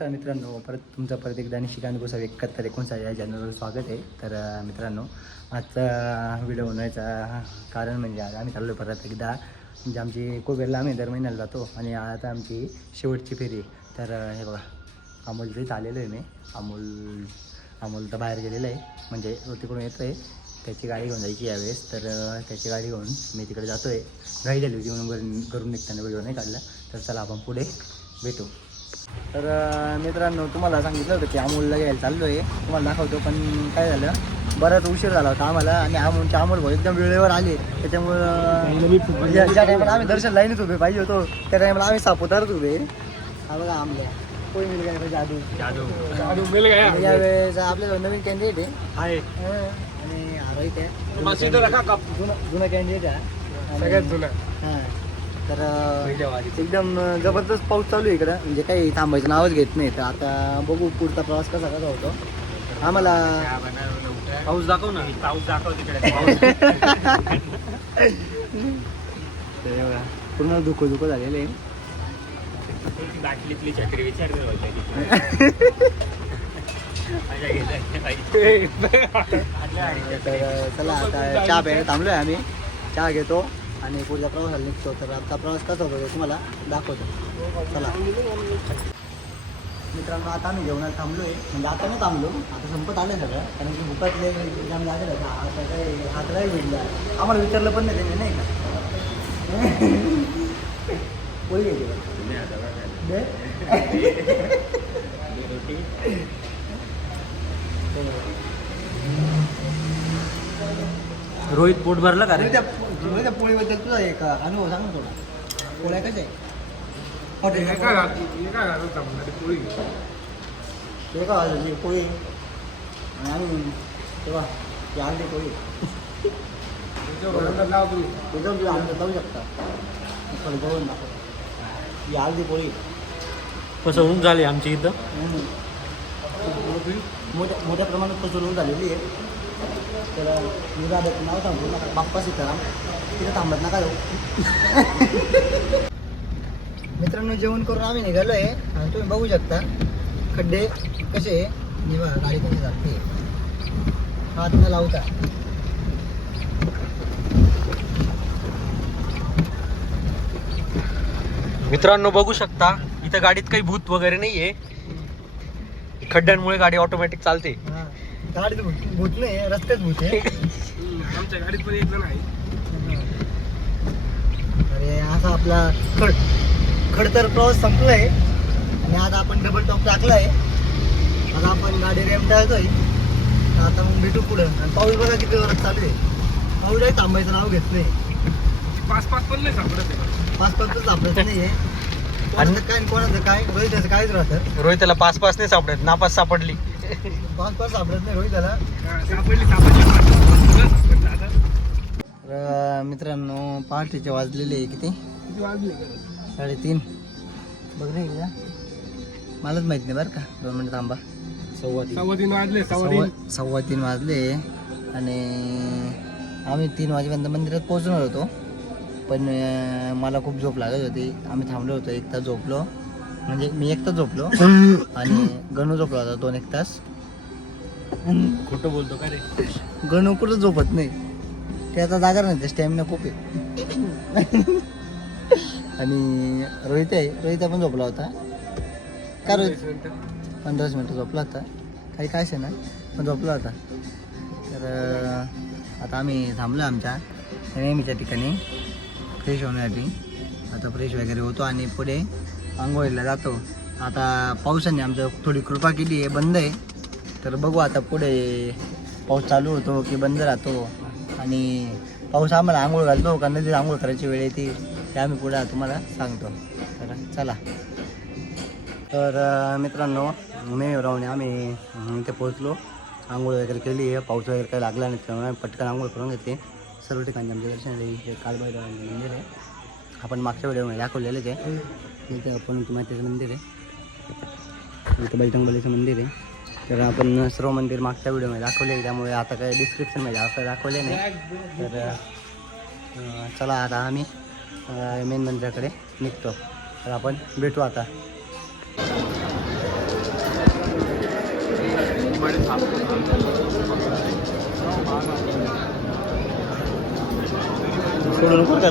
नमस्कार मित्रांनो परत तुमचं परत एकदा निशिकांत गोसावी एकाहत्तर एकोणसाठ या चॅनलवर स्वागत आहे. तर मित्रांनो आजचा व्हिडिओ बनवायचा कारण म्हणजे आज आम्ही चाललो परत एकदा. म्हणजे आमची कोबेरला आम्ही दर महिन्याला जातो. आणि आता आमची शेवटची फेरी तर हे बघा अमोल इथं आलेलो आहे मी. अमोल अमोल तर बाहेर गेलेलं आहे. म्हणजे तिकडून येतो आहे त्याची गाडी घेऊन जायची यावेळेस. तर त्याची गाडी घेऊन मी तिकडे जातो आहे घाई झाली होती म्हणून घरून घरून निघताना व्हिडिओ नाही काढला. तर चला आपण पुढे भेटू. तर मित्रांनो तुम्हाला सांगितलं होतं की अमोलला घ्यायला चाललो आहे तुम्हाला दाखवतो पण काय झालं? बराच उशीर झाला होता आम्हाला आणि अमोलचे अमोल भाऊ एकदम वेळेवर आले. त्याच्यामुळं ज्या ज्या टायमाला आम्ही दर्शन लाईनीत उभे पाहिजे होतो त्या टायमाला आम्ही सापुतारच उभे. हा बघा आमल्या. कोणी मिल गया जादू. जादू. मिल गया यावेळेस आपल्याला नवीन कॅन्डिडेट आहे. आहे. हं, आणि आरोहित आहे. जुना जुना कॅन्डिडेट आहे. सगळ्यात जुना. हां. तर एकदम जबरदस्त पाऊस चालू आहे इकडं. म्हणजे काही थांबायचं नावच घेत नाही. तर आता बघू पुढचा प्रवास कसा कसा होतो. आम्हाला पाऊस दाखव ना. पाऊस दाखव तिकडे. पूर्ण दुःख दुःख झालेलं आहे. बाटलीतली छत्री विचार तर चला आता चहा प्यायला थांबलोय आम्ही. चहा घेतो. आणि पुढच्या प्रवासाला निघतो. तर आता प्रवास कसा होतो ते तुम्हाला दाखवतो. चला. मित्रांनो आता आम्ही जेवणाला थांबलोय. म्हणजे आता नाही थांबलो. आता संपत आलं सगळं. कारण की भुकातले जाम लागेल आता आता काय हात नाही भेटला. आम्हाला विचारलं पण नाही त्यांनी नाही का? का? दे? रोहित पोट भरलं का रोहित, त्या पोळीबद्दल तुझा एक अनुभव सांग ना थोडा. पोळ्या कशा आहे हॉटेल ते का वाजवली पोळी आणि आम्ही तेव्हा ती आणली पोळी त्याच्यावर तुम्ही आणलं जाऊ शकता थोडी दाखव. ही पोळी फसवणूक झाली आमची इथं. मोठ्या मोठ्या प्रमाणात फसवणूक झालेली आहे. तर मी दादाचं नाव सांगतो नका. बाप्पा सीताराम. तिथे थांबत नका जाऊ. मित्रांनो जेवण करून आम्ही निघालो आहे आणि तुम्ही बघू शकता खड्डे कसे निवा बघा गाडी कशी जाते हात न लावता. मित्रांनो बघू शकता इथं गाडीत काही भूत वगैरे नाही आहे खड्ड्यांमुळे गाडी ऑटोमॅटिक चालते. गाडीत भूत भूत नाही रस्त्यात भूत आहे. आमच्या गाडीत पण एक जण आहे. अरे असा आपला खड खडतर प्रवास संपलाय. आणि आता आपण डबल टॉप टाकलाय. आता आपण गाडी रेम टाळतोय आता मग भेटू पुढं. आणि पाऊस बघा किती जोरात चालू आहे. पाऊस आहे थांबायचं नाव घेत नाही पाच पाच पण नाही सापडत पाच पाच तर सापडत नाहीये. कोणाचं काय आणि कोणाचं काय? रोहित काहीच राहतं. रोहितला पाच पाच नाही सापडत. नापास सापडली. सापडत नाही रोहित त्याला. सापडली सापडली. तर मित्रांनो पहाटेचे वाजलेले किती? साडेतीन. बघ रे एकदा. मलाच माहीत नाही बरं का. दोन मिनिट थांबा. सव्वा तीन. वाजले सव्वा सव्वा तीन. वाजले. आणि आम्ही तीन वाजेपर्यंत मंदिरात पोहोचणार होतो. पण मला खूप झोप लागत होती. आम्ही थांबलो होतो. एक तास झोपलो. म्हणजे मी एक तास झोपलो आणि गणू झोपला होता दोन एक तास. खोटं बोलतो का रे? गणू कुठं झोपत नाही. ते आता जागा नाही स्टॅमिना खूप आहे. आणि रोहित आहे रोहित पण झोपला होता. का रोहित? पंधराच मिनटं. झोपला होता. काही काय ना पण झोपला होता. तर आता आम्ही थांबलो आमच्या नेहमीच्या ठिकाणी. फ्रेश होण्यासाठी. आता फ्रेश वगैरे होतो आणि पुढे आंघोळीला जातो. आता पावसाने आमचं थोडी कृपा केली आहे बंद आहे. तर बघू आता पुढे पाऊस चालू होतो की बंद राहतो. आणि पाऊस आम्हाला आंघोळ घालतो का नदीत आंघोळ करायची वेळ येते. ते आम्ही पुढे तुम्हाला सांगतो. तर चला. तर मित्रांनो मे राहून आम्ही इथे पोहोचलो. आंघोळ वगैरे केली आहे. पाऊस वगैरे काही लागला नाही त्यामुळे पटकन आंघोळ करून घेते. सर्व ठिकाणी आमचे दर्शन झाले मंदिर आहे. आपण मागच्या व्हिडिओमध्ये दाखवलेलंच आहे. इथे आपण मातेचं मंदिर आहे. इथं बैठंगबलीचं मंदिर आहे. तर आपण सर्व मंदिर मागच्या व्हिडिओमध्ये दाखवले आहे. त्यामुळे आता काही डिस्क्रिप्शनमध्ये असं दाखवले नाही. तर चला आता आम्ही मेन मंदिराकडे निघतो. तर आपण भेटू आता. सोडून कुठं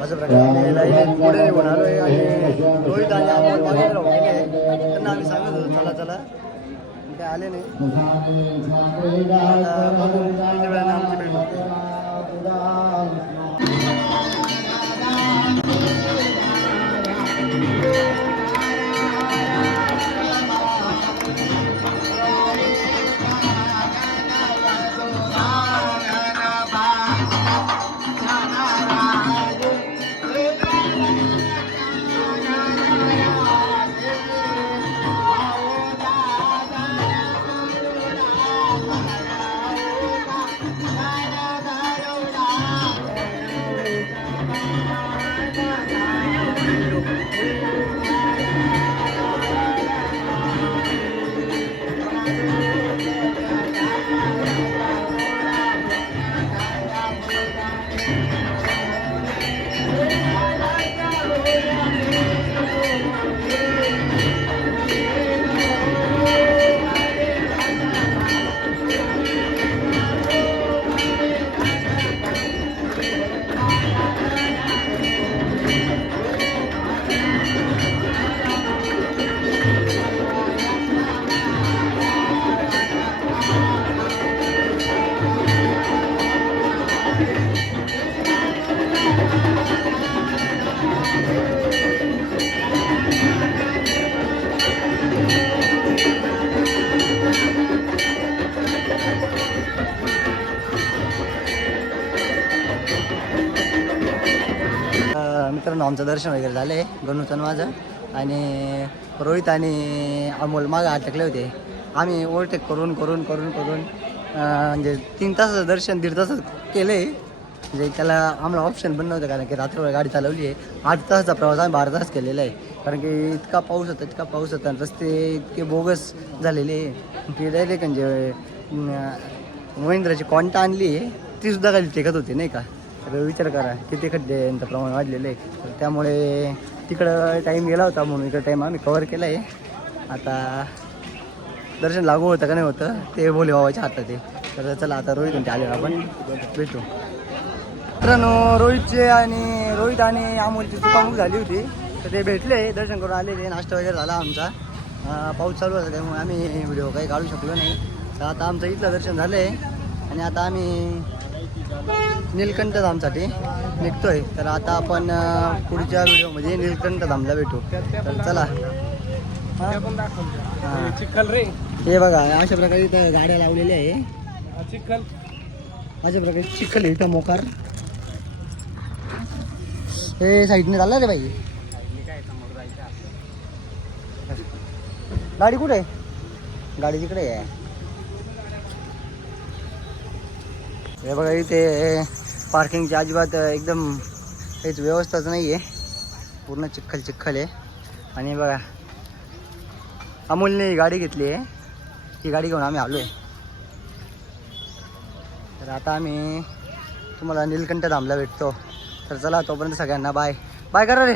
असं प्रकारे लाईन पुढे निघून आलोय आणि रोहित आणि अमोल मागे राहून गेले त्यांना आम्ही सांगत होतो चला चला पण ते आले नाही आता बघू किती वेळाने आमची भेट होते. आमचं दर्शन वगैरे झालं आहे गणूचं माझं. आणि रोहित आणि अमोल मागं अटकले होते. आम्ही ओव्हरटेक करून करून करून करून म्हणजे तीन तासाचं दर्शन दीड तासात केलं आहे म्हणजे त्याला आम्हाला ऑप्शन पण नव्हतं कारण की रात्रभर गाडी चालवली आहे. आठ तासाचा प्रवास आम्ही बारा तास केलेला आहे. कारण की इतका पाऊस होता इतका पाऊस होता. आणि रस्ते इतके बोगस झालेले की डायरेक्ट म्हणजे महेंद्राची कॉन्टा आणली आहे. ती सुद्धा खाली टेकत होती नाही का? तर विचार करा किती खड्डे यांचं प्रमाण वाढलेलं आहे. तर त्यामुळे तिकडं टाईम गेला होता म्हणून इकडं टाईम आम्ही कवर केला आहे आता दर्शन लागू होतं का नाही होतं ते भोले बाबाच्या हातात आहे तर चला आता रोहित म्हणजे आले आपण भेटू. मित्रांनो रोहितचे आणि रोहित आणि अमोलची चुकामुक झाली होती. तर ते भेटले दर्शन करून आले ते नाश्ता वगैरे झाला आमचा. पाऊस चालू होता त्यामुळे आम्ही व्हिडिओ काही काढू शकलो नाही. तर आता आमचं इथलं दर्शन झालं आहे आणि आता आम्ही नीलकंठ धामसाठी निघतोय. तर आता आपण पुढच्या व्हिडिओमध्ये नीलकंठ धामला भेटू. तर चला. चिखल रे हे बघा अशा प्रकारे इथं गाड्या लावलेल्या आहे. चिखल अशा प्रकारे चिखल आहे इथं मोकार. हे साईडने चालला रे बाई. गाडी कुठे आहे? गाडी तिकडे आहे. हे बघा इथे पार्किंगची अजिबात एकदम काहीच व्यवस्थाच नाही आहे पूर्ण चिखल चिखल आहे. आणि बघा अमूलने ही गाडी घेतली आहे. ही गाडी घेऊन आम्ही आलो आहे तर आता आम्ही तुम्हाला नीलकंठ धामला भेटतो. तर चला तोपर्यंत सगळ्यांना बाय बाय करा रे.